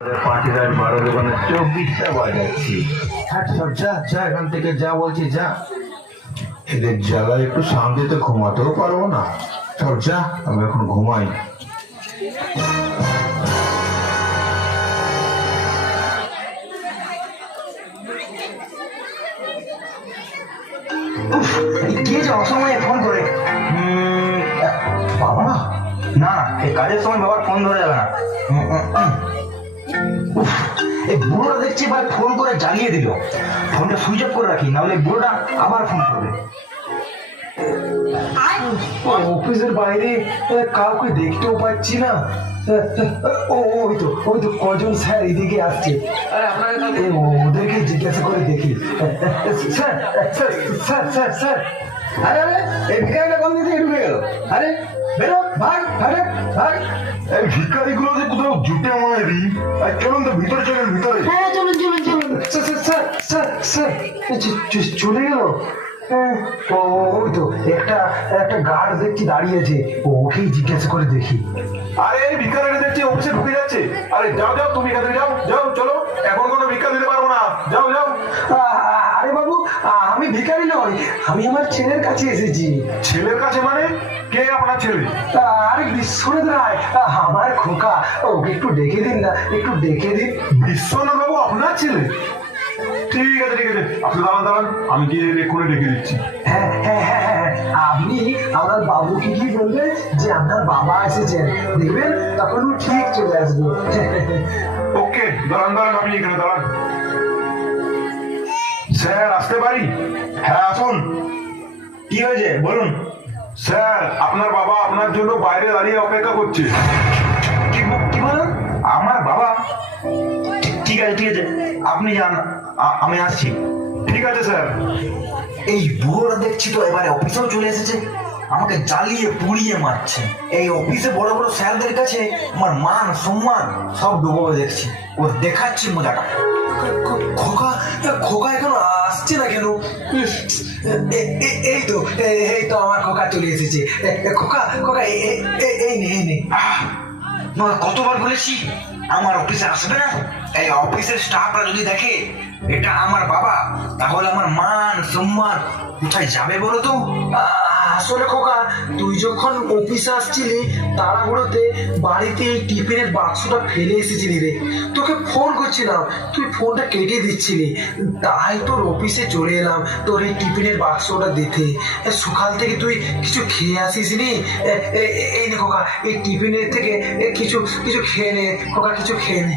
পার্টির আর 12 দোকানে 24টা বাজাচ্ছি। হ্যাঁ সব যা যা এখান থেকে যা বলছি যা। এদের জ্বালায় একটু শান্তিতে ঘুমাতেও পারবো না। সব যা, আমি এখন ঘুমাই। কে যে অসময়ে ফোন করে। বাবা না না, এই কাজের সময় বাবার ফোন ধরা যাবে না। এই বুড়োটা দেখছি ভাই ফোন করে জ্বালিয়ে দিল। ফোনটা সুইচ অফ করে রাখি, নাহলে বুড়োটা আবার ফোন করবে। অফিসের বাইরে কাউকে দেখতেও পাচ্ছি না। ওই তো কজন স্যার এদিকে আসছে। ওদেরকে জিজ্ঞাসা করে দেখি। Sir sir sir sir sir আরে আরে এই ভিখারিটা কোন দিকে ঢুকে গেল? আরে বেরো ভাগ, আরে ভাগ। এই ভিখারিগুলো যে কোথাও জুটে মনে রি। চলুন তো ভিতরে, চলুন ভিতরে। হ্যাঁ চলুন চলুন চলুন। স্যার স্যার স্যার স্যার চলে গেল। ওই তো একটা একটা গার্ড দেখছি দাঁড়িয়েছে, ওকেই জিজ্ঞাসা করে দেখি। আরে এই ভিখারিটা দেখছি অফিসে ঢুকে যাচ্ছে। আরে যাও যাও, তুমি এখান থেকে যাও যাও, চলো। এখন কোনো ভিক্ষা দিতে পারবো না, যাও যাও। আরে বাবু, আমি ভিখারি নই, আমি আমার ছেলের কাছে এসেছি। ছেলের কাছে মানে? কে আপনার ছেলে? আরে বিশ্বনাথ রায়, আমার খোকা, ওকে একটু ডেকে দিন না, একটু ডেকে দিন। বিশ্বনাথ বাবু আপনার ছেলে? ঠিক আছে ঠিক আছে, আপনি দাঁড়ান দাঁড়ান, আমি গিয়ে এক্ষুনি ডেকে দিচ্ছি। হ্যাঁ হ্যাঁ হ্যাঁ হ্যাঁ, আপনি আমার বাবুকে কি বলবেন যে আপনার বাবা এসেছেন, দেখবেন তখন ও ঠিক চলে আসবে। ওকে, দাঁড়ান দাঁড়ান, আপনি এখানে দাঁড়ান। স্যার আসতে পারি? হ্যাঁ আসুন। কি হয়েছে বলুন। স্যার আপনার বাবা আপনার জন্য বাইরে দাঁড়িয়ে অপেক্ষা করছে। কি বলুন? আমার বাবা? ঠিক আছে ঠিক আছে, আপনি যান, আমি আসছি। ঠিক আছে স্যার। এই বুড়োটা দেখছি তো এবারে অফিসেও চলে এসেছে, আমাকে জ্বালিয়ে পুড়িয়ে মারছে। এই অফিসে বড় বড় স্যারদের কাছে আমার মান সম্মান সব ডুবোবে দেখছি, ও দেখাচ্ছি মজাটা। খোকা খোকা এখন আসছে না কেন? এই তো আমার খোকা চলে এসেছে। খোকা খোকা এই নে। কতবার বলেছি আমার অফিসে আসবে না। এই অফিসের স্টাফরা যদি দেখে এটা আমার বাবা, তাহলে আমার মান সম্মান কোথায় যাবে বলো তো? আসলে খোকা, তুই যখন অফিসে আসছিলি তাড়াহুড়োতে বাড়িতে এই টিফিনের বাক্সটা ফেলে এসেছিলি রে, তোকে ফোন করছিলাম, তুই ফোনটা কেটে দিচ্ছিলি, তাই তোর অফিসে চলে এলাম তোর এই টিফিনের বাক্সটা দিতে। সকাল থেকে তুই কিছু খেয়ে আসিসনি। এই নে খোকা, এই টিফিনের থেকে কিছু কিছু খেয়ে নে খোকা, কিছু খেয়ে নে।